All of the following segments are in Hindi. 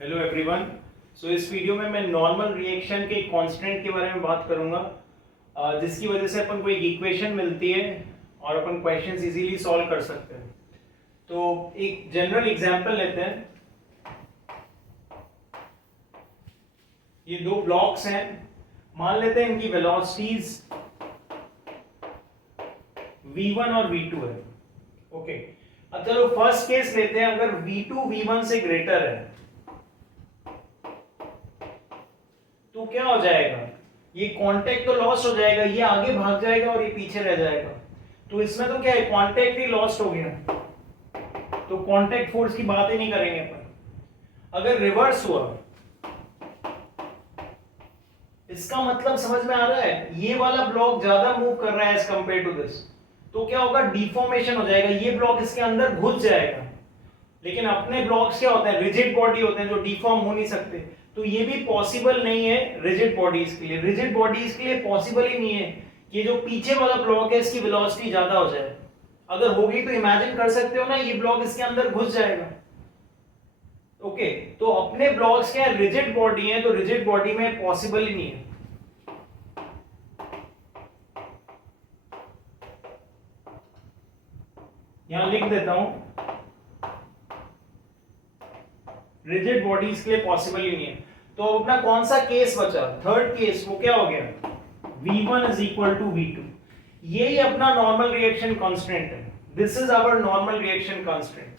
Hello everyone. सो इस वीडियो में मैं नॉर्मल रिएक्शन के कांस्टेंट के बारे में बात करूंगा, जिसकी वजह से अपन को एक इक्वेशन मिलती है और अपन क्वेश्चंस इजीली सॉल्व कर सकते हैं। तो एक जनरल एग्जांपल लेते हैं। ये दो ब्लॉक्स हैं, मान लेते हैं इनकी वेलोसिटीज v1 और v2 है। ओके, अब चलो फर्स्ट केस लेते हैं। अगर v2 v1 से ग्रेटर है तो क्या हो जाएगा, ये कांटेक्ट तो लॉस्ट हो जाएगा, ये आगे भाग जाएगा और ये पीछे रह जाएगा। तो इसमें तो क्या है, कांटेक्ट ही लॉस्ट हो गया, तो कांटेक्ट फोर्स की बात ही नहीं करेंगे अपन। अगर रिवर्स हुआ, इसका मतलब समझ में आ रहा है, ये वाला ब्लॉक ज्यादा मूव कर रहा है एज कंपेयर टू दिस, तो क्या होगा, डिफॉर्मेशन हो जाएगा, ये ब्लॉक इसके अंदर घुस जाएगा। लेकिन अपने ब्लॉक्स क्या होते हैं, रिजिड बॉडी होते हैं जो डिफॉर्म हो नहीं सकते, तो ये भी पॉसिबल नहीं है रिजिड बॉडीज के लिए। रिजिड बॉडीज के लिए पॉसिबल ही नहीं है कि जो पीछे वाला ब्लॉक है इसकी वेलोसिटी ज्यादा हो जाए। अगर होगी तो इमेजिन कर सकते हो ना, ये ब्लॉक इसके अंदर घुस जाएगा। ओके, तो अपने ब्लॉक्स क्या रिजिड बॉडी है, तो रिजिड बॉडी में पॉसिबल ही नहीं है। यहां लिख देता हूं, रिजिड बॉडीज के लिए पॉसिबल ही नहीं है। तो अपना कौन सा केस बचा, थर्ड केस, वो क्या हो गया, v1 is equal to v2। यही अपना नॉर्मल रिएक्शन कांस्टेंट है। This is our normal reaction constant.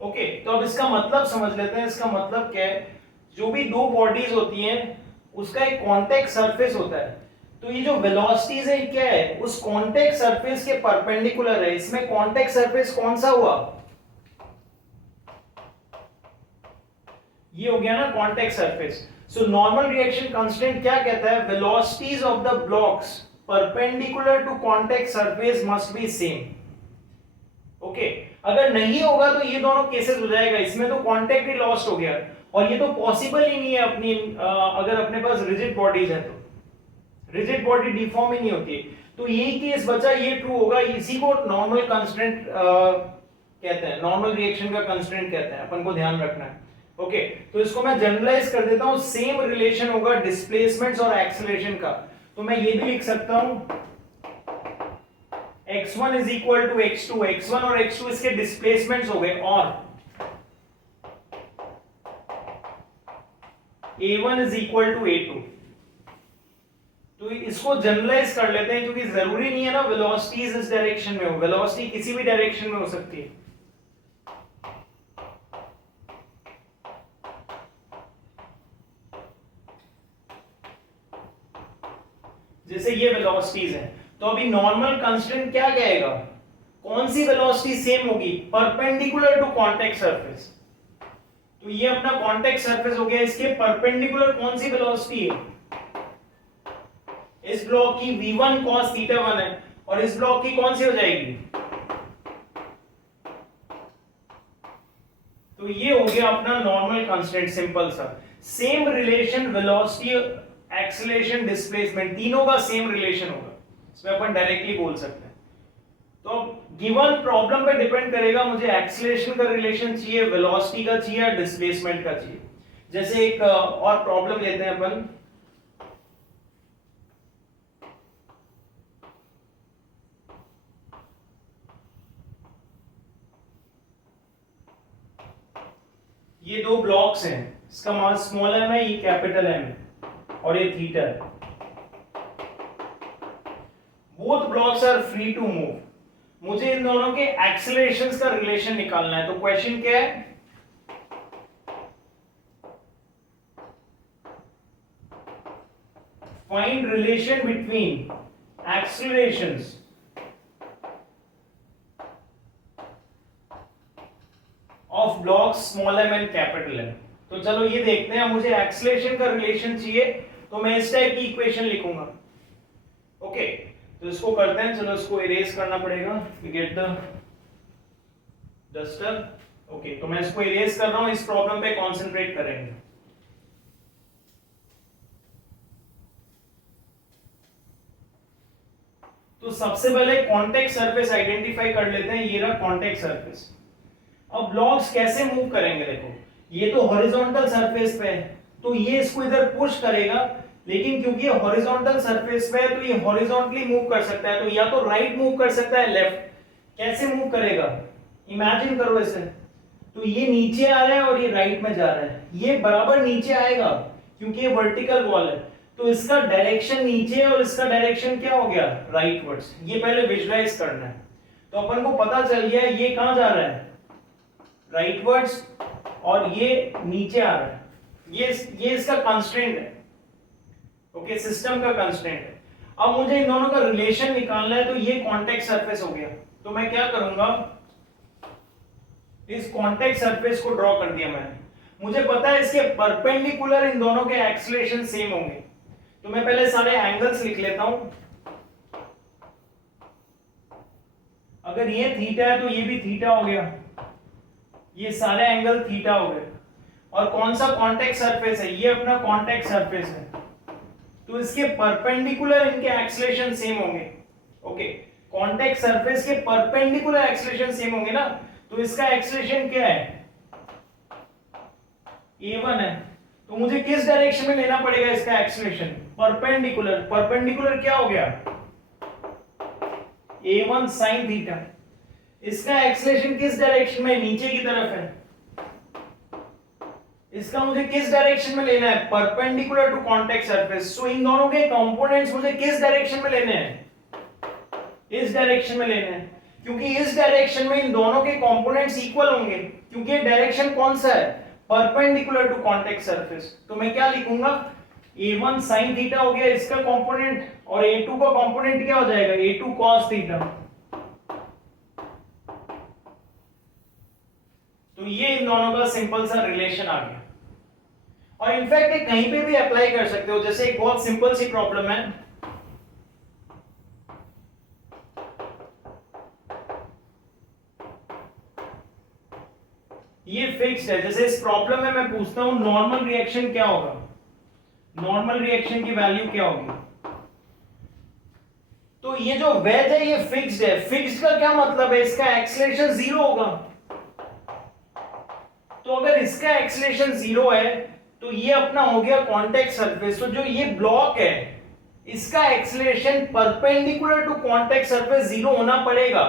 Okay, तो अब इसका मतलब समझ लेते हैं। इसका मतलब क्या है, जो भी दो बॉडीज होती हैं उसका एक कांटेक्ट सरफेस होता है। तो ये जो वेलोसिटीज है क्या है, उस कांटेक्ट सरफेस के परपेंडिकुलर है। इसमें कांटेक्ट सरफेस कौन सा हुआ, ये हो गया ना contact surface. So normal reaction constant क्या कहता है, velocities of the blocks perpendicular to contact surface must be same. Okay, अगर नहीं होगा तो ये दोनों केसेस हो जाएगा, इसमें तो कांटेक्ट ही लॉस्ट हो गया और ये तो पॉसिबल ही नहीं है अपनी अगर अपने पास रिजिड बॉडीज है तो रिजिड बॉडी डिफॉर्म ही नहीं होती है। तो यही केस बचा, ये ट्रू होगा। इसी को नॉर्मल कांस्टेंट कहते हैं, नॉर्मल रिएक्शन का कांस्टेंट कहते हैं, अपन को ध्यान रखना है। ओके, तो इसको मैं जनरलाइज कर देता हूं। सेम रिलेशन होगा डिस्प्लेसमेंट्स और एक्सेलरेशन का। तो मैं ये भी लिख सकता हूं, x1 is equal to x2। x1 और x2 इसके डिस्प्लेसमेंट्स हो गए, और a1 is equal to a2। तो इसको जनरलाइज कर लेते हैं, क्योंकि जरूरी नहीं है ना वेलोसिटीज इस डायरेक्शन में हो, वेलोसिटी किसी भी डायरेक्शन में हो सकती है। जैसे ये वेलोसिटीज हैं, तो अभी नॉर्मल कांस्टेंट क्या कहेगा, कौन सी वेलोसिटी सेम होगी, परपेंडिकुलर टू कांटेक्ट सरफेस। तो ये अपना कांटेक्ट सरफेस हो गया, इसके परपेंडिकुलर कौन सी वेलोसिटी है, इस ब्लॉक की v1 cos थीटा 1 है, और इस ब्लॉक की कौन सी हो जाएगी, तो ये हो गया अपना नॉर्मल कांस्टेंट। सिंपल सा, same relation velocity, acceleration, displacement, तीनों का सेम रिलेशन होगा, इसमें अपन डायरेक्टली बोल सकते हैं। तो गिवन प्रॉब्लम पे डिपेंड करेगा, मुझे एक्सेलरेशन का रिलेशन चाहिए, वेलोसिटी का चाहिए, या डिस्प्लेसमेंट का चाहिए। जैसे एक और प्रॉब्लम लेते हैं अपन। ये दो ब्लॉक्स हैं, इसका मास स्मॉल एम है, ये कैपिटल एम है, और ये थीटा है। Both blocks are free to move. मुझे इन दोनों के एक्सेलरेशंस का रिलेशन निकालना है। तो क्वेश्चन क्या है, find relation between accelerations of blocks small m and capital M. तो चलो ये देखते हैं। मुझे एक्सेलरेशन का रिलेशन चाहिए, तो मैं इस टाइप की इक्वेशन लिखूंगा। ओके, तो इसको करते हैं। चलो इसको इरेज करना पड़ेगा, we get the duster. Okay, तो मैं इसको इरेज कर रहा हूं, इस प्रॉब्लम पे कंसंट्रेट करेंगे। तो सबसे पहले कॉन्टेक्ट सरफेस आइडेंटिफाई कर लेते हैं, ये रहा कॉन्टेक्ट सरफेस। अब ब्लॉक्स कैसे मूव करेंगे, देखो ये तो हॉरिजॉन्टल सरफेस पे है तो ये इसको इधर पुश करेगा, लेकिन क्योंकि ये हॉरिजॉन्टल सरफेस पे है तो ये हॉरिजॉन्टली मूव कर सकता है, तो या तो राइट मूव कर सकता है लेफ्ट। कैसे मूव करेगा, इमेजिन करो इसे, तो ये नीचे आ रहा है और ये राइट में जा रहा है, ये बराबर नीचे आएगा क्योंकि ये वर्टिकल वॉल है, तो इसका डायरेक्शन नीचे और इसका डायरेक्शन क्या हो गया, राइटवर्ड्स। ये पहले विजुलाइज करना है। तो अपन को पता चल गया ये कहां जा रहा है, राइटवर्ड्स, और ये नीचे आ रहा है। ये इसका कंस्ट्रेंट है, ओके, सिस्टम का कंस्ट्रेंट है। अब मुझे इन दोनों का रिलेशन निकालना है, तो ये कॉन्टेक्ट सरफेस हो गया। तो मैं क्या करूंगा, इस कॉन्टेक्ट सरफेस को ड्रॉ कर दिया मैंने। मुझे पता है इसके परपेंडिकुलर इन दोनों के एक्सीलरेशन सेम होंगे, तो मैं पहले सारे एंगल्स लिख लेता हूं। अगर ये थीटा है तो ये भी थीटा हो गया, ये सारे एंगल थीटा हो गए। और कौन सा कॉन्टेक्ट सरफेस है, ये अपना कॉन्टेक्ट सरफेस है, तो इसके परपेंडिकुलर इनके एक्सीलरेशन सेम होंगे। ओके, कॉन्टेक्ट सरफेस के परपेंडिकुलर एक्सीलरेशन सेम होंगे ना, तो इसका एक्सीलरेशन क्या है, a1 है, तो मुझे किस डायरेक्शन में लेना पड़ेगा इसका एक्सीलरेशन, परपेंडिकुलर। परपेंडिकुलर क्या हो गया, a1 sin थीटा। इसका एक्सीलरेशन किस डायरेक्शन में, नीचे की तरफ है, इसका मुझे किस डायरेक्शन में लेना है, परपेंडिकुलर टू कॉन्टेक्ट सरफेस। सो इन दोनों के कंपोनेंट्स मुझे किस डायरेक्शन में लेने हैं, इस डायरेक्शन में लेने हैं, क्योंकि इस डायरेक्शन में इन दोनों के कंपोनेंट्स इक्वल होंगे, क्योंकि डायरेक्शन कौन सा है, परपेंडिकुलर टू कॉन्टेक्ट सरफेस। तो मैं क्या लिखूंगा, a1 sin थीटा हो गया इसका कंपोनेंट, और a2 का कंपोनेंट क्या हो जाएगा, a2 cos थीटा। तो ये इन दोनों का सिंपल सा रिलेशन आ गया। और इनफैक्ट ये कहीं पे भी अप्लाई कर सकते हो, जैसे एक बहुत सिंपल सी प्रॉब्लम है, ये फिक्स्ड है। जैसे इस प्रॉब्लम में मैं पूछता हूं नॉर्मल रिएक्शन क्या होगा, नॉर्मल रिएक्शन की वैल्यू क्या होगी, तो ये जो वेज है ये फिक्स्ड है। फिक्स्ड का क्या मतलब है, इसका एक्सीलरेशन जीरो होगा। तो अगर इसका एक्सीलरेशन जीरो है तो ये अपना हो गया कॉन्टेक्ट सरफेस। तो जो ये ब्लॉक है इसका acceleration perpendicular to contact surface zero होना पड़ेगा,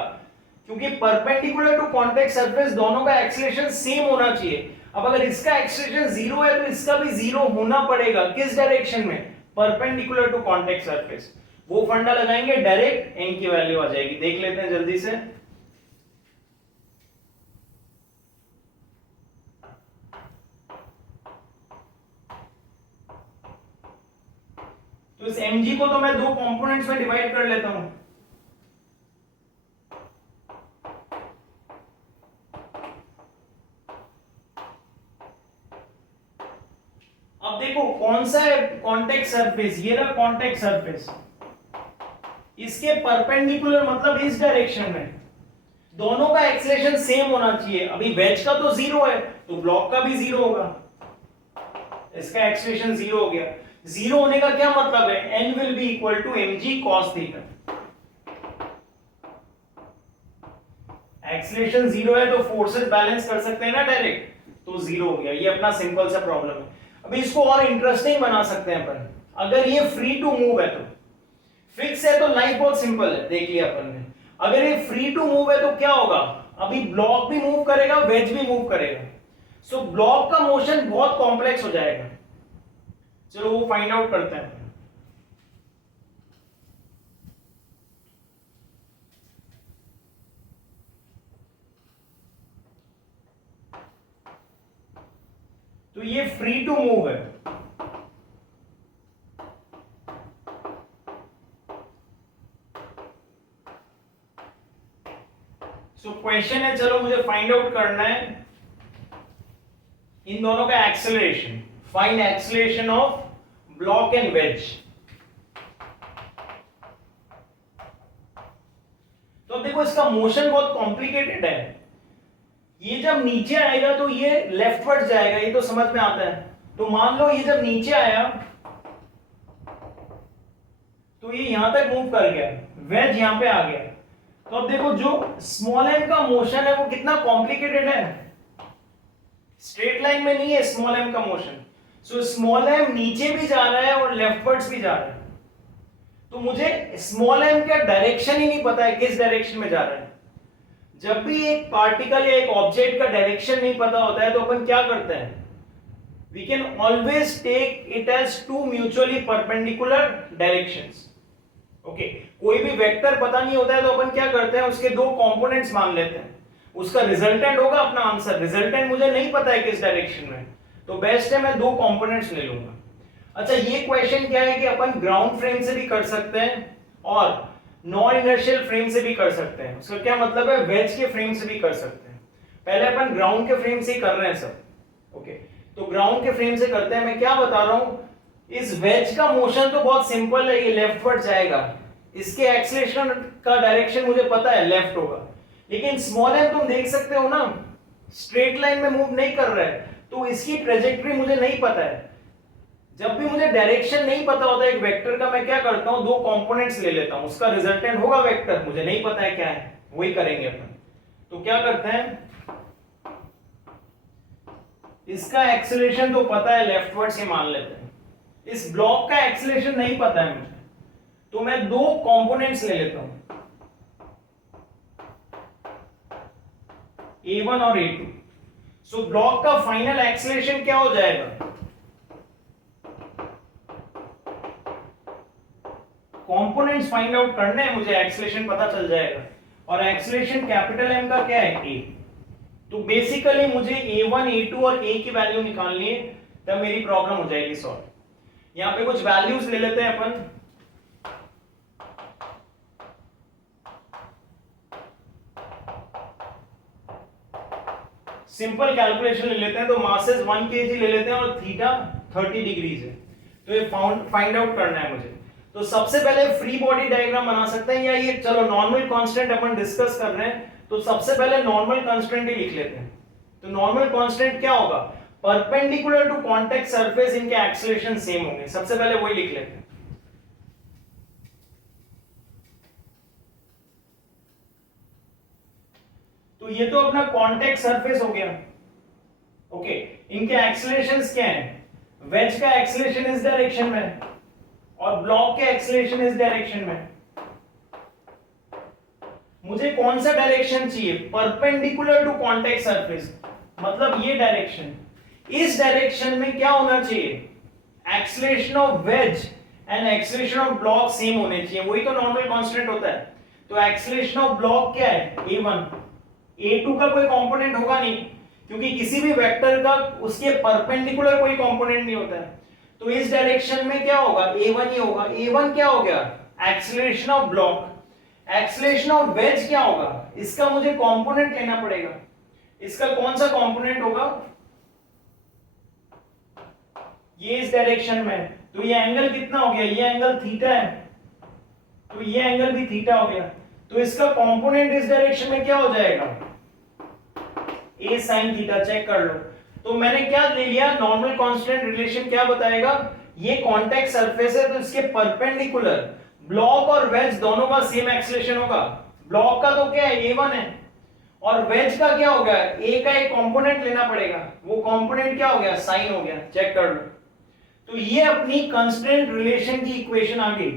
क्योंकि परपेंडिकुलर टू कॉन्टेक्ट सरफेस दोनों का एक्सीलरेशन सेम होना चाहिए। अब अगर इसका एक्सीलरेशन जीरो है तो इसका भी जीरो होना पड़ेगा, किस डायरेक्शन में, परपेंडिकुलर टू कॉन्टेक्ट सरफेस। वो फंडा लगाएंगे डायरेक्ट n की वैल्यू आ जाएगी। देख लेते हैं जल्दी से। तो इस mg को तो मैं दो कंपोनेंट्स में डिवाइड कर लेता हूं। अब देखो कौन सा है कॉन्टेक्ट सरफेस, ये रहा कॉन्टेक्ट सरफेस, इसके परपेंडिकुलर मतलब इस डायरेक्शन में दोनों का एक्सीलरेशन सेम होना चाहिए। अभी वेज का तो जीरो है तो ब्लॉक का भी जीरो होगा, इसका एक्सीलरेशन जीरो हो गया। जीरो होने का क्या मतलब है, n will be equal to mg cos theta. Acceleration zero है तो फोर्सेस बैलेंस कर सकते हैं ना डायरेक्ट, तो जीरो हो गया। ये अपना सिंपल सा प्रॉब्लम है। अभी इसको और इंटरेस्टिंग बना सकते हैं अपन। अगर ये फ्री टू मूव है तो, फिक्स है तो लाइफ बहुत सिंपल है, देख लिया अपन ने। अगर ये फ्री टू मूव है तो क्या होगा, अभी ब्लॉक भी मूव करेगा, वेज भी मूव करेगा। सो ब्लॉक का मोशन बहुत कॉम्प्लेक्स हो जाएगा। चलो वो फाइंड आउट करते हैं। तो ये फ्री टू मूव है, सो क्वेश्चन है, चलो मुझे फाइंड आउट करना है इन दोनों का acceleration. Find acceleration of block and wedge. तो देखो इसका मोशन बहुत कॉम्प्लिकेटेड है। ये जब नीचे आएगा तो ये लेफ्टवर्ड जाएगा, ये तो समझ में आता है। तो मान लो ये जब नीचे आया तो ये यहां तक मूव कर गया, वेज यहाँ पे आ गया। तो अब देखो जो स्मॉल एम का मोशन है वो कितना कॉम्प्लिकेटेड है, स्ट्रेट लाइन में नहीं है स्मॉल एम का मोशन। सो स्मॉल एम नीचे भी जा रहा है और लेफ्टवर्ड्स भी जा रहा है, तो मुझे स्मॉल एम का डायरेक्शन ही नहीं पता है किस डायरेक्शन में जा रहा है। जब भी एक पार्टिकल या एक ऑब्जेक्ट का डायरेक्शन नहीं पता होता है तो अपन क्या करते हैं, we can always take it as two mutually perpendicular directions. Okay, कोई भी वेक्टर पता नहीं होता है तो अपन क्या करते हैं, उसके दो कंपोनेंट्स मान लेते हैं, उसका रिजल्टेंट होगा अपना आंसर। रिजल्टेंट मुझे नहीं पता है किस डायरेक्शन में, तो बेस्ट है मैं दो कंपोनेंट्स ले लूंगा। अच्छा, ये क्वेश्चन क्या है कि अपन ग्राउंड फ्रेम से भी कर सकते हैं और नॉन इनर्शियल फ्रेम से भी कर सकते हैं। उसका क्या मतलब है, वेज के फ्रेम से भी कर सकते हैं। पहले अपन ग्राउंड के फ्रेम से ही कर रहे हैं सब। ओके, तो ग्राउंड के फ्रेम से करते हैं। मैं क्या बता रहा हूं, इस वेज का मोशन तो बहुत सिंपल है, ये लेफ्टवर्ड जाएगा, इसके एक्सीलरेशन का डायरेक्शन मुझे पता है लेफ्ट होगा। लेकिन स्मॉल एम तुम देख सकते हो ना, स्ट्रेट लाइन में मूव नहीं कर रहा है, तो इसकी ट्रेजेक्टरी मुझे नहीं पता है। जब भी मुझे डायरेक्शन नहीं पता होता एक वेक्टर का, मैं क्या करता हूं, दो कंपोनेंट्स ले लेता हूं, उसका रिजल्टेंट होगा वेक्टर, मुझे नहीं पता है क्या है, वही करेंगे अपन। तो क्या करते हैं, इसका एक्सीलरेशन तो पता है लेफ्टवर्ड से मान लेते हैं, इस ब्लॉक का एक्सीलरेशन नहीं पता है मुझे, तो मैं दो कंपोनेंट्स ले लेता हूं, A1 और A2। सो ब्लॉक का फाइनल एक्सीलरेशन क्या हो जाएगा, कंपोनेंट्स फाइंड आउट करने हैं मुझे, एक्सीलरेशन पता चल जाएगा। और एक्सीलरेशन कैपिटल M का क्या है, A। तो बेसिकली मुझे A1, A2 और A की वैल्यू निकालनी है, तब मेरी प्रॉब्लम हो जाएगी सॉल्व। यहां पे कुछ वैल्यूज ले लेते हैं अपन। सिंपल कैलकुलेशन ले लेते हैं, तो मासेस 1 kg ले लेते हैं और थीटा 30 डिग्रीज है, तो ये फाइंड आउट करना है मुझे। तो सबसे पहले फ्री बॉडी डायग्राम बना सकते हैं, या ये चलो नॉर्मल कांस्टेंट अपन डिस्कस कर रहे हैं, तो सबसे पहले नॉर्मल कांस्टेंट ही लिख लेते हैं। तो नॉर्मल कांस्टेंट क्या होगा, परपेंडिकुलर टू कॉन्टैक्ट सरफेस इनके एक्सीलरेशन सेम होंगे, सबसे पहले वही लिख लेते हैं। तो ये तो अपना कॉन्टैक्ट सरफेस हो गया। ओके, इनके एक्सीलरेशंस क्या हैं, वेज का एक्सीलरेशन इस डायरेक्शन में और ब्लॉक के एक्सीलरेशन इस डायरेक्शन में। मुझे कौन सा डायरेक्शन चाहिए, परपेंडिकुलर टू कॉन्टैक्ट सरफेस, मतलब ये डायरेक्शन। इस डायरेक्शन में क्या होना चाहिए, acceleration of ways and acceleration of block same होने चाहिए, वही तो नॉर्मल कांस्टेंट होता है। तो एक्सीलरेशन ऑफ ब्लॉक क्या है, A1। A2 का कोई कंपोनेंट होगा नहीं, क्योंकि किसी भी वेक्टर का उसके परपेंडिकुलर कोई कंपोनेंट नहीं होता है। तो इस डायरेक्शन में क्या होगा, A1 ही होगा। A1 क्या हो गया, acceleration of block. Acceleration of ways क्या होगा, इसका मुझे कंपोनेंट लेना पड़ेगा। इसका कौन सा कंपोनेंट होगा, ये इस डायरेक्शन में, तो ये एंगल कितना हो गया, ये एंगल थीटा है, तो ये एंगल भी थीटा हो गया। तो इसका कंपोनेंट इस डायरेक्शन में क्या हो जाएगा, a sin थीटा। चेक कर लो, तो मैंने क्या ले लिया, नॉर्मल कांस्टेंट रिलेशन क्या बताएगा, ये कॉन्टैक्ट सरफेस है तो इसके परपेंडिकुलर ब्लॉक और वेज दोनों का सेम एक्सीलरेशन होगा। ब्लॉक का तो क्या है, A1 है, और वेज का क्या हो गया, A का एक कंपोनेंट लेना पड़ेगा, वो कंपोनेंट क्या हो गया, साइन हो गया। चेक कर लो, तो ये अपनी कंस्ट्रेंट रिलेशन की इक्वेशन आ गई,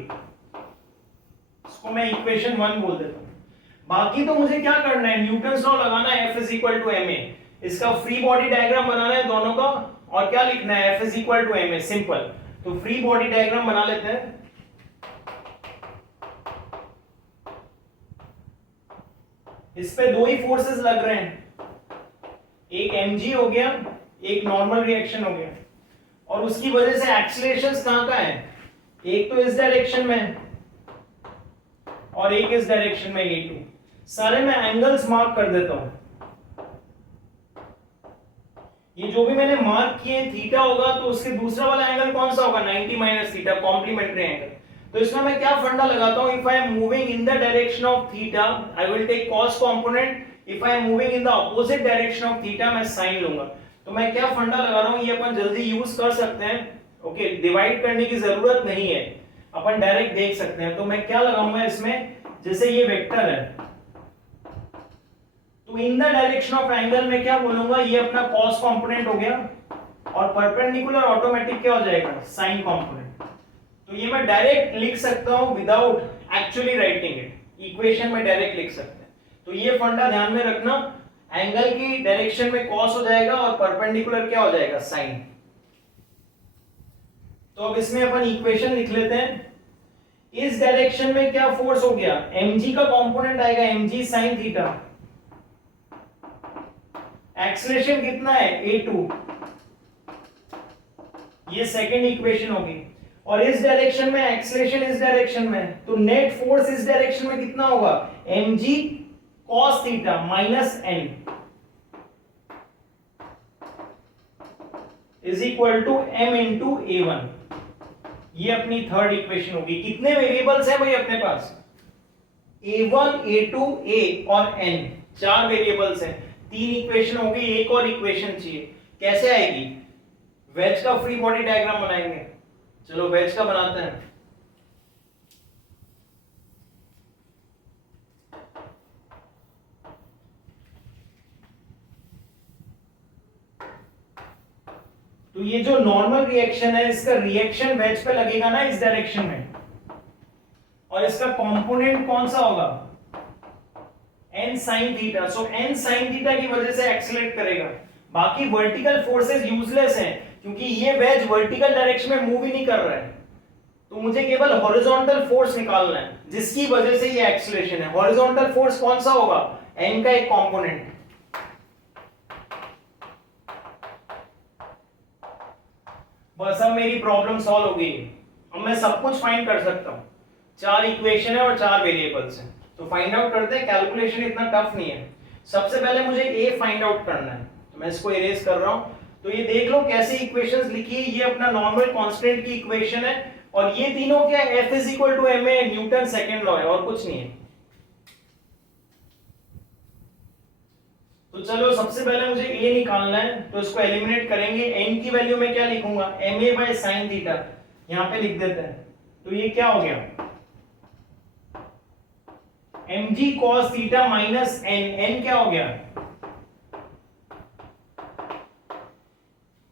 इसको मैं इक्वेशन 1 बोल देता हूं। बाकी तो मुझे क्या करना है, न्यूटन्स लॉ लगाना है, F is equal to ma। इसका फ्री बॉडी डायग्राम बनाना है दोनों का, और क्या लिखना है, F is equal to ma, simple. तो फ्री बॉडी डायग्राम बना लेते हैं। इस पे दो ही फोर्सेस लग रहे हैं, एक mg हो गया, एक नॉर्मल रिएक्शन हो गया, और उसकी वजह से एक्सीलरेशंस कहां का है, एक तो इस डायरेक्शन में और एक इस डायरेक्शन में, A2। सारे मैं एंगल्स मार्क कर देता हूं। ये जो भी मैंने मार्क किए थीटा होगा, तो उसके दूसरा वाला एंगल कौन सा होगा, 90 माइनस थीटा, कॉम्प्लीमेंट्री एंगल। तो इसमें मैं क्या फंडा लगाता हूं, if I am moving in the direction of theta I will take cos component, if I am moving in the opposite direction of theta मैं साइन लूंगा। तो मैं क्या फंडा लगा रहा हूं, ये अपन जल्दी यूज कर सकते हैं। ओके, डिवाइड करने की जरूरत नहीं है, अपन डायरेक्ट देख सकते हैं। तो मैं क्या लगाऊंगा इसमें, जैसे ये वेक्टर है तो इन द डायरेक्शन ऑफ एंगल में क्या बोलूंगा, ये अपना कॉस कंपोनेंट हो गया और परपेंडिकुलर ऑटोमेटिक क्या हो जाएगा, साइन कंपोनेंट। तो ये मैं डायरेक्ट लिख सकता हूं without actually writing it, equation में डायरेक्ट लिख सकते हैं। तो ये फंडा ध्यान में रखना, एंगल की डायरेक्शन में कॉस हो जाएगा और परपेंडिकुलर क्या हो जाएगा, साइन। तो अब इसमें अपन इक्वेशन लिख लेते हैं। इस डायरेक्शन में क्या फोर्स हो गया, mg का कंपोनेंट आएगा mg sin थीटा। एक्सीलरेशन कितना है, a2, ये सेकंड इक्वेशन होगी। और इस डायरेक्शन में एक्सीलरेशन इस डायरेक्शन में, तो नेट फोर्स इस डायरेक्शन में कितना होगा, mg cos theta minus n is equal to m into a1। ये अपनी थर्ड इक्वेशन होगी। कितने वेरिएबल्स हैं भाई अपने पास, a1 a2 a और n, 4 वेरिएबल्स हैं। 3 इक्वेशन होगी, एक और इक्वेशन चाहिए। कैसे आएगी, वेज का फ्री बॉडी डायग्राम बनाएंगे। चलो वेज का बनाते हैं। तो ये जो नॉर्मल रिएक्शन है, इसका रिएक्शन वेज पे लगेगा ना इस डायरेक्शन में, और इसका कंपोनेंट कौन सा होगा, n sin थीटा। सो n sin थीटा की वजह से एक्सीलरेट करेगा। बाकी वर्टिकल फोर्सेस यूजलेस हैं क्योंकि ये वेज वर्टिकल डायरेक्शन में मूव ही नहीं कर रहा है। तो मुझे केवल हॉरिजॉन्टल फोर्स निकालना है जिसकी वजह से ये एक्सीलरेशन है। हॉरिजॉन्टल फोर्स कौन सा होगा, n का एक कंपोनेंट। बस अब मेरी प्रॉब्लम सॉल्व हो गई। अब मैं सब कुछ फाइंड कर सकता हूं। 4 इक्वेशन है और 4 वेरिएबल्स हैं, तो फाइंड आउट करते हैं। कैलकुलेशन इतना टफ नहीं है। सबसे पहले मुझे a फाइंड आउट करना है, तो मैं इसको इरेज कर रहा हूं। तो ये देख लो कैसे इक्वेशंस लिखी है। ये अपना नॉर्मल कांस्टेंट की इक्वेशन है और ये तीनों क्या है, F is equal to ma, Newton second law है और कुछ नहीं है। तो चलो सबसे पहले मुझे a निकालना है, तो इसको एलिमिनेट करेंगे। n की वैल्यू में क्या लिखूंगा, ma बाय sin थीटा, यहां पे लिख देते हैं। तो ये क्या हो गया, mg cos theta minus n, n क्या हो गया,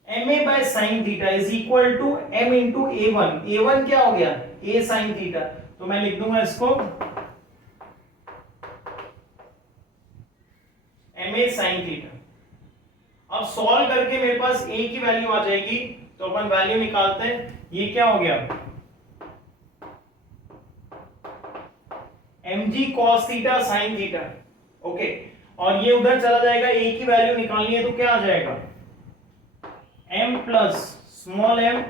ma by sin theta is equal to m into a1। a1 क्या हो गया, a sin थीटा। तो मैं लिख दूंगा इसको ma sin थीटा। अब सॉल्व करके मेरे पास a की वैल्यू आ जाएगी, तो अपन वैल्यू निकालते हैं। ये क्या हो गया, mg cos theta sin theta. Okay, और ये उधर चला जाएगा। a की वैल्यू निकालनी है तो क्या आ जाएगा, m plus small m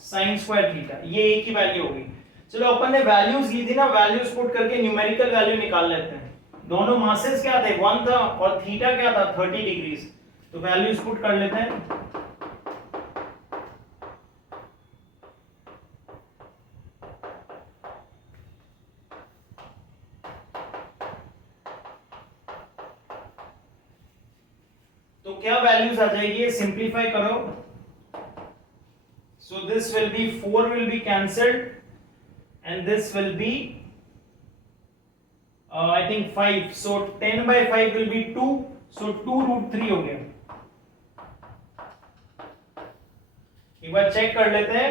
sign square theta. ये a की वैल्यू होगी। चलो अपन ने वैल्यूज ली थी ना, वैल्यूज पुट करके न्यूमेरिकल वैल्यू निकाल लेते हैं। दोनों मासेस क्या थे, 1 था और थीटा क्या था, 30 डिग्रीज। तो वैल्यूज पुट कर लेते हैं। तो क्या वैल्यूज आ जाएगी, सिंप्लीफाई करो। So this will be 4 will be cancelled and this will be I think 5. So 10 by 5 will be 2. So 2 root 3 हो गया। एक बार चेक कर लेते हैं।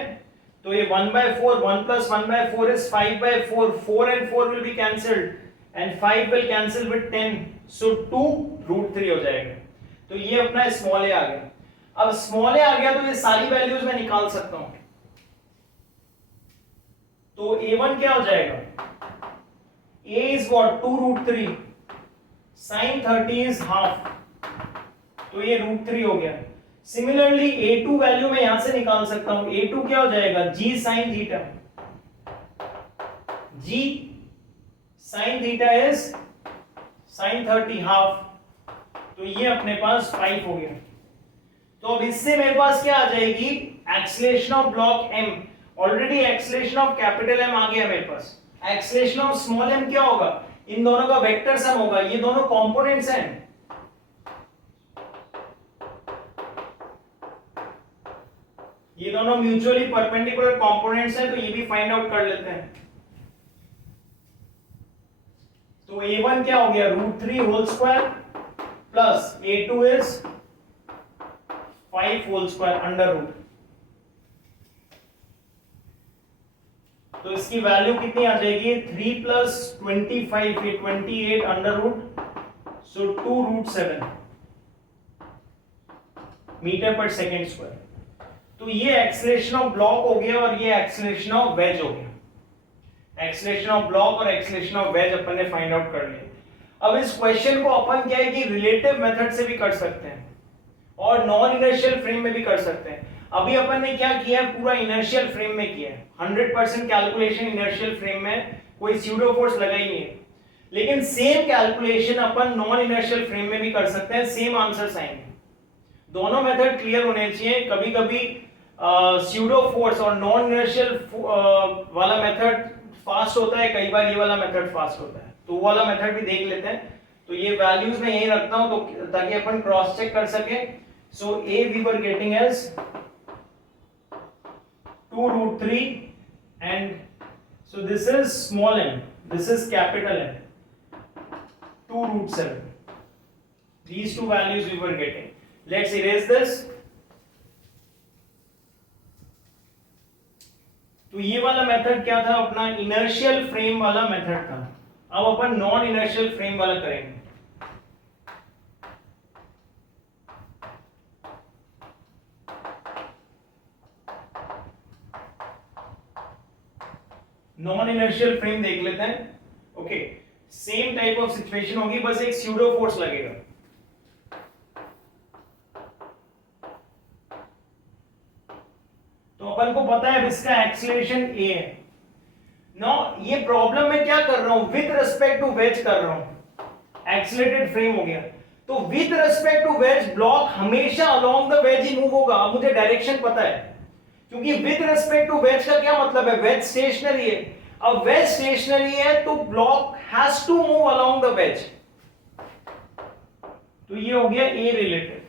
तो ये 1 by 4, 1 plus 1 by 4 is 5 by 4. 4 and 4 will be cancelled and 5 will cancel with 10. So 2 root 3 हो जाएगा। तो ये अपना स्मॉल ए आ गया। अब स्मॉल ए आ गया तो ये सारी वैल्यूज मैं निकाल सकता हूं। तो a1 क्या हो जाएगा, a is what, 2 root 3, sin 30 is half, तो ये root 3 हो गया। सिमिलरली a2 वैल्यू मैं यहां से निकाल सकता हूं। a2 क्या हो जाएगा, g sin theta. g sin theta is sin 30 half, तो ये अपने पास 5 हो गया। तो अब इससे मेरे पास क्या आ जाएगी, acceleration of block m। Already acceleration of capital M आ गया मेरे पास। एक्सीलरेशन ऑफ स्मॉल m क्या होगा, इन दोनों का वेक्टर सम होगा। ये दोनों कंपोनेंट्स हैं। ये दोनों म्यूचुअली परपेंडिकुलर कंपोनेंट्स हैं, तो ये भी फाइंड आउट कर लेते हैं। तो a1 क्या हो गया, √3 whole square plus a2 is 5 whole square under root. तो इसकी वैल्यू कितनी आ जाएगी, 3 प्लस 25 ये 28 अंडर रूट, सो 2√7 मीटर पर सेकेंड स्क्वायर। तो ये एक्सेलरेशन ऑफ ब्लॉक हो गया और ये एक्सेलरेशन ऑफ वेज हो गया। एक्सेलरेशन ऑफ ब्लॉक और एक्सेलरेशन ऑफ वेज अपन ने फाइंड आउट कर लिया। अब इस क्वेश्चन को अपन क्या है कि रिलेटिव मेथड से भी कर सकते हैं और नॉन इनर्शियल फ्रेम में भी कर सकते हैं। अभी अपन ने क्या किया है, पूरा इनर्शियल फ्रेम में किया है, 100% कैलकुलेशन इनर्शियल फ्रेम में, कोई स्यूडो फोर्स लगा ही नहीं है। लेकिन सेम कैलकुलेशन अपन नॉन इनर्शियल फ्रेम में भी कर सकते हैं, सेम आंसर्स आएंगे। दोनों मेथड क्लियर होने चाहिए। कभी कभी स्यूडो फोर्स और नॉन इनर्शियल वाला मेथड फास्ट होता है, कई बार ये वाला मेथड फास्ट होता है, तो वो वाला मेथड भी देख लेते हैं। तो ये वैल्यूज मैं यही रखता हूं तो ताकि अपन क्रॉस चेक कर सके। So a we were getting as 2√3 and so this is small m, this is capital M, 2√7. These two values we were getting. Let's erase this. तो ये वाला मेथड क्या था, अपना इनर्शियल फ्रेम वाला मेथड था। अब अपन नॉन इनर्शियल फ्रेम वाला करेंगे। नॉन इनर्शियल फ्रेम देख लेते हैं। Okay, same type of situation होगी, बस एक स्यूडो फोर्स लगेगा। तो अपन को पता है इसका एक्सीलरेशन a है। नाउ ये प्रॉब्लम में क्या कर रहा हूं, विद रिस्पेक्ट टू वेज कर रहा हूं। एक्सीलरेटेड फ्रेम हो गया, तो with respect to wedge block हमेशा अलोंग द वेज ही मूव होगा। अब मुझे डायरेक्शन पता है, क्योंकि विद रिस्पेक्ट टू वेज का क्या मतलब है, वेज स्टेशनरी है। अब वेज स्टेशनरी है तो block has to move along the wedge. तो ये हो गया ए रिलेटेड।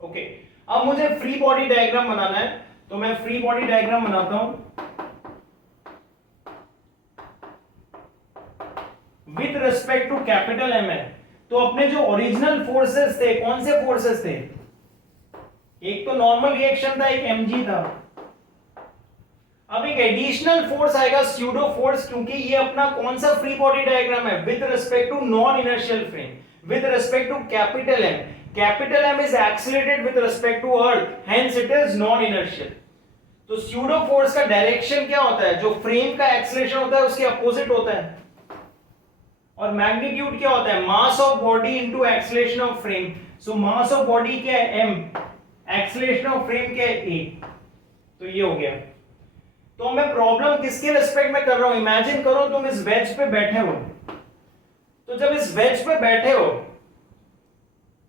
ओके, अब मुझे फ्री बॉडी डायग्राम बनाना है, तो मैं फ्री बॉडी डायग्राम बनाता हूं। With respect to capital M है, तो अपने जो ओरिजिनल फोर्सेस थे, कौन से फोर्सेस थे, एक तो नॉर्मल रिएक्शन था, एक mg था। अब एक एडिशनल फोर्स आएगा स्यूडो फोर्स, क्योंकि ये अपना कौन सा फ्री बॉडी डायग्राम है, with respect to non inertial frame, with respect to capital M. Capital M is accelerated with respect to earth, hence it is non inertial. तो स्यूडो फोर्स का डायरेक्शन क्या होता है, जो फ्रेम का एक्सीलरेशन होता है उसके अपोजिट होता है। और मैग्नीट्यूड क्या होता है, mass of body into acceleration of frame. So mass of body क्या है, m, एक्सीलरेशन ऑफ फ्रेम क्या है, a। तो ये हो गया। तो मैं प्रॉब्लम किसके रिस्पेक्ट में कर रहा हूं, इमेजिन करो तुम इस वेज पे बैठे हो। तो जब इस वेज पे बैठे हो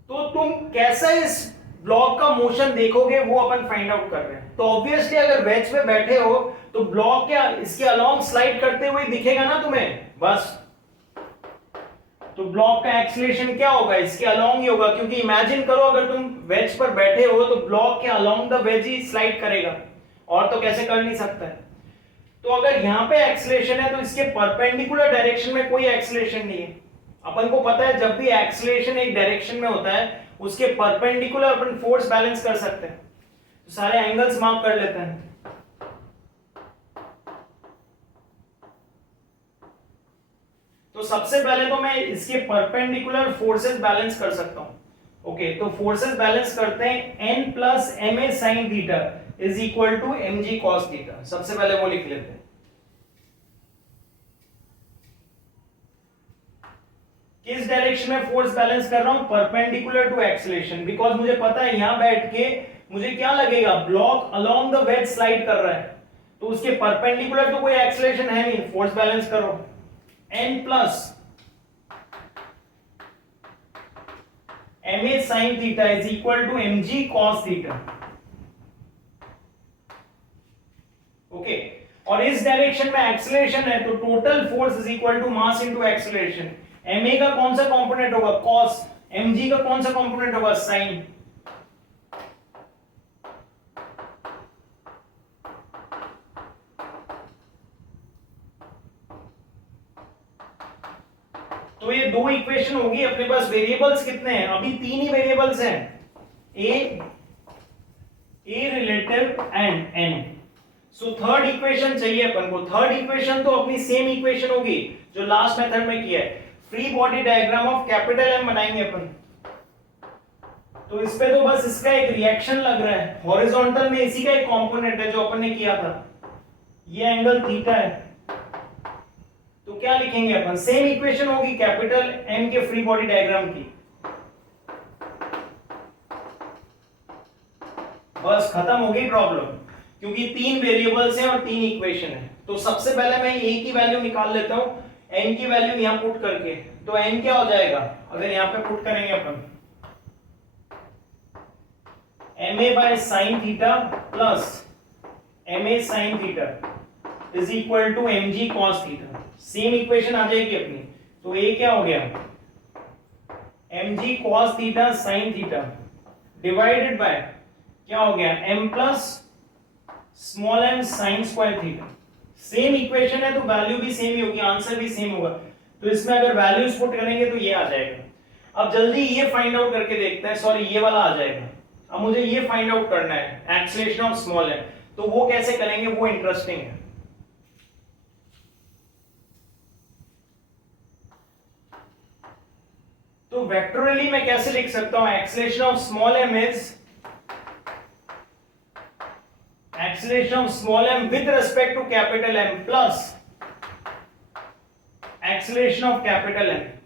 तो तुम कैसा इस ब्लॉक का मोशन देखोगे, वो अपन फाइंड आउट कर रहे हैं। तो ऑब्वियसली अगर वेज पे बैठे हो तो ब्लॉक क्या इसके अलोंग स्लाइड करते हुए दिखेगा ना तुम्हें, बस। तो ब्लॉक का एक्सीलरेशन क्या होगा, इसके अलोंग ही होगा, क्योंकि इमेजिन करो अगर तुम वेज पर बैठे हो तो ब्लॉक के along the wedge he slide करेगा, और तो कैसे कर नहीं सकता है। तो अगर यहां पे एक्सीलरेशन है तो इसके परपेंडिकुलर डायरेक्शन में कोई एक्सीलरेशन नहीं है। अपन को पता है जब भी एक्सीलरेशन एक डायरेक्शन में होता है उसके परपेंडिकुलर अपन फोर्स बैलेंस कर सकते हैं। तो सारे एंगल्स मार्क कर लेते हैं। तो सबसे पहले तो मैं इसके परपेंडिकुलर फोर्सेस बैलेंस कर सकता हूं। ओके, तो फोर्सेस बैलेंस करते हैं, n plus M A sine theta is equal to M G cos theta. सबसे पहले वो लिख लेते हैं। किस डायरेक्शन में फोर्स बैलेंस कर रहा हूं, परपेंडिकुलर टू एक्सीलरेशन, बिकॉज मुझे पता है यहां बैठ के मुझे क्या लगेगा, block along the veg slide कर रहा है, तो उसके परपेंडिकुलर तो कोई एक्सीलरेशन है नहीं, फोर्स बैलेंस करो। n plus M A sine theta is equal to M G cos theta. Okay, और इस डायरेक्शन में एक्सीलरेशन है तो total force is equal to mass into acceleration. M A का कौन सा कंपोनेंट होगा, कॉस, एम जी का कौन सा कंपोनेंट होगा, साइन। तो ये दो इक्वेशन होगी। अपने पास वेरिएबल्स कितने हैं? अभी तीन ही वेरिएबल्स हैं, A relative and N. So third equation चाहिए अपन को। थर्ड इक्वेशन तो अपनी सेम इक्वेशन होगी जो लास्ट मेथड में किया है। Free body diagram of capital M बनाएंगे अपन। तो इस पे तो बस इसका एक रिएक्शन लग रहा है, हॉरिजॉन्टल में इसी का एक कंपोनेंट है जो अपन ने किया था। ये एंगल थीटा है, तो क्या लिखेंगे अपन? सेम इक्वेशन होगी कैपिटल एम के फ्री बॉडी डायग्राम की। बस खत्म हो गई प्रॉब्लम, क्योंकि तीन वेरिएबल्स हैं और तीन इक्वेशन है। तो सबसे पहले मैं ए की वैल्यू निकाल लेता हूं, एन की वैल्यू यहां पुट करके। तो एन क्या हो जाएगा अगर यहां पे पुट करेंगे अपन? M a by sine theta plus M A sine theta is equal to M G cos theta. Same equation आ जाएगी अपनी। तो ए क्या हो गया? M ji cos theta sine theta divided by क्या हो गया? M plus small m sine square theta. Same equation है तो वैल्यू भी सेम ही होगी, आंसर भी सेम होगा। तो इसमें अगर वैल्यूज पुट करेंगे तो ये आ जाएगा। अब जल्दी ये फाइंड आउट करके देखते हैं। सॉरी, ये वाला आ जाएगा। अब मुझे ये फाइंड आउट करना है, एक्सेलरेशन ऑफ स्मॉल एम। तो वो कैसे करेंगे, वो इंटरेस्टिंग है। तो वेक्टोरली मैं कैसे लिख सकता हूं? Acceleration of small M is acceleration of small m with respect to capital M plus acceleration of capital M.